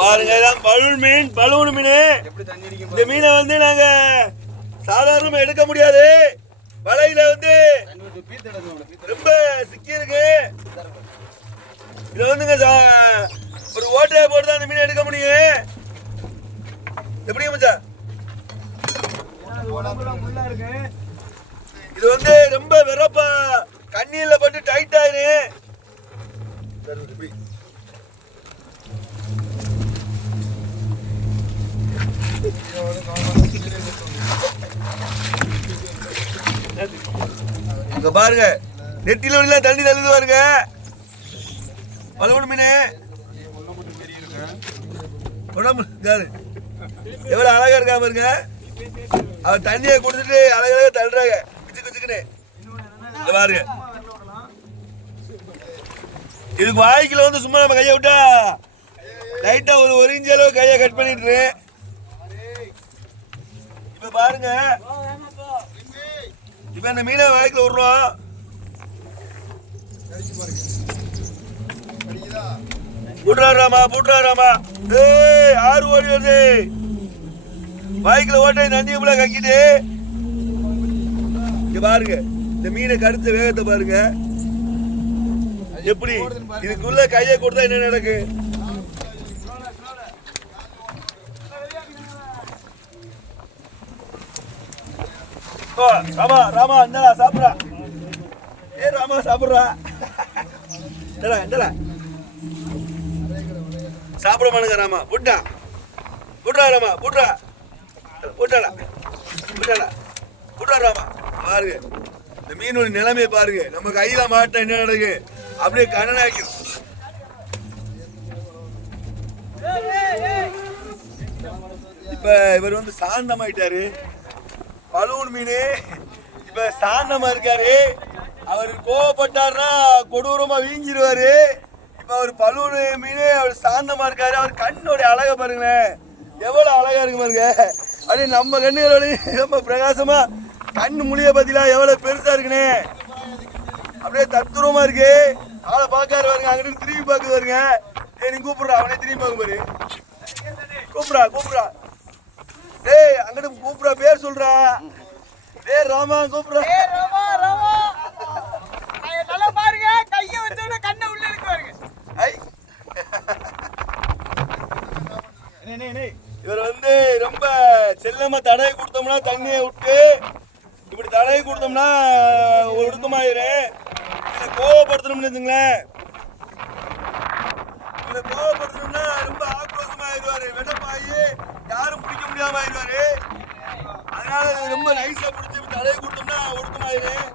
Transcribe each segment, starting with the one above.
பாருங்க பலூன் மீன், பலூன் மீன். இந்த மீனை வந்து நாங்க சாதாரணமா எடுக்க முடியாது. வலையில வந்து ரொம்ப சிக்கி இருக்கு. இது வந்துங்க ஒரு ஓட்டையை போட்டு தான் அந்த மீனை எடுக்க முடியும். எப்படி மச்சா? இது வந்து ரொம்ப வெறப்பா கண்ணியில பட்டு டைட் ஆயிரு. இங்க பாருங்க, நெத்தில உள்ள தண்ணி தள்ளுது பாருங்க. பலூன் மீன் உடம்பு எவ்வளவு அழகா இருக்கா பாருங்க. அவன் தண்ணியை கொடுத்துட்டு அழகழக தள்ளுறாங்க குச்சு குச்சுக்குன்னு. பாருங்க, இதுக்கு வாய்க்குல வந்து சும்மா நம்ம கையை விட்டா லைட்டா ஒரு இன்ச்சு அளவு கையை கட் பண்ணிட்டு. இப்ப பாருங்க, இப்ப இந்த மீனை வாய்க்குல விடுறோம். போட்டுறாராமா போட்டுறாராமா. ஆறு ஓடி வருது. வாய்க்குல ஓட்ட நந்தியை போல கக்கிட்டு. இங்க பாருங்க, இந்த மீனை கடுத்த வேகத்தை பாருங்க எப்படி. இதுக்குள்ள கையை கொடுத்தா என்ன நடக்கு? ராமா ராமா என்னடா சாப்பிடுறா? ராமா சாப்பிடுறா? என்னடா சாப்பிட மானுங்க ராமா. புட்டா புட்ரா ராமா புட்ரா புட்டாடா புட்டாடா புட்ரா ராமா. பாருங்க இந்த மீனோட நிலைமையை பாருங்க. நம்ம கையில மாட்டா என்ன நடக்கு? அப்படியே கண்ணனாக்கும். இப்ப இவர் வந்து சாந்தமாயிட்டாரு. பலூன் மீன் இப்ப சாந்தமா இருக்காரு. அவர் கோவப்பட்டாருன்னா கொடூரமா வீங்கிடுவாரு. இப்ப அவர் பலூன் மீன் அவர் சாந்தமா இருக்காரு. அவர் கண்ணோட அழகா பாருங்களேன், எவ்வளவு அழகா இருக்கு பாருங்க. அப்படியே நம்ம கண்ணுகளோட ரொம்ப பிரகாசமா கண்ணு முழிய பத்திலா எவ்வளவு பெருசா இருக்குன்னு அப்படியே தத்துரமா இருக்கு. ஆளை பாக்காரு பாருங்க, அங்கிட்டு திரும்பி பாக்கு பாருங்க. நீ கூப்பிடுறா, அவனே திரும்பி பாக்க பாரு. கூப்பிடுறா கூப்பிடுறா. டேய் அங்கிட்டு கூப்பிடுறா, பேர் சொல்றா. டேய் ராமா கூப்பிடுறா. நல்லா பாருங்க, கையை வச்சோட கண்ணை உள்ள இருக்கு பாருங்க. இவர் வந்து ரொம்ப செல்லமா தடவை கொடுத்தோம்னா தண்ணியை விட்டு இப்படி தடவை கொடுத்தோம்னா ஒடுக்கமாயிரும். இதை கோவப்படுத்தணும்னு வச்சுங்களேன். இதை கோவப்படுத்தணும்னா ரொம்ப ஆக்ரோஷமாயிருவாரு. வெடப்பாயி யாரும் பிடிக்க முடியாம ஆயிடுவாரு. அதனால ரொம்ப நைஸா பிடிச்சி தடவை கொடுத்தோம்னா ஒடுக்கமாயிரும்.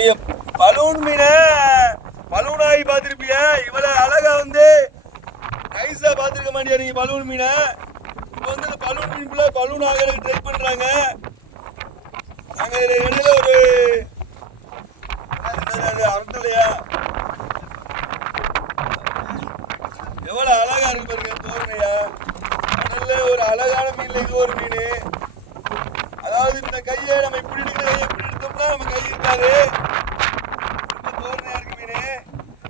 நீங்க பலூன் மீனை பலூனாகி பார்த்திருப்பிய. இவ்வளவு அழகா வந்து நைஸா பார்த்திருக்க மாட்டியா நீங்க பலூன் மீனை. இப்ப வந்து இந்த பலூன் மீன் பலூன் ஆகிறதுக்கு ட்ரை பண்றாங்க. நாங்க இடையில ஒரு அரட்டலையா எவ்வளவு அழகா இருக்கு பாருங்க தோரணையா. கடல்ல ஒரு அழகான மீன்ல இது ஒரு மீன். அதாவது இந்த கையை நம்ம இப்படி எடுக்கிற கையை இப்படி எடுத்தோம்னா நம்ம கை இருக்காது. தோரணையா இருக்கு மீன்.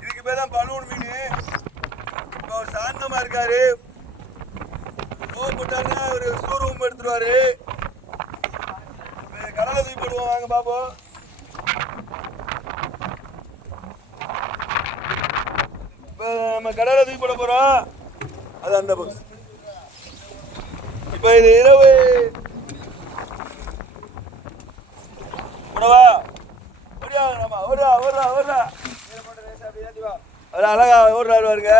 இதுக்கு பேர் தான் பலூன் மீன். இப்ப அவர் சாந்தமா இருக்காரு. கோவப்பட்டாருன்னா ஒரு ஸ்டோர் எடுத்துருவாரு. கடலை தூக்கி போடுவோம் வாங்க பாப்போம். இப்ப நம்ம கடலை தூக்கி போட போறோம். அது அந்த பக்கம். இப்ப இது இரவு போடவா? ஓடியா நம்ம ஓடுறா ஓடுறா ஓடுறா. அவர் அழகா ஓடுறாரு பாருங்க.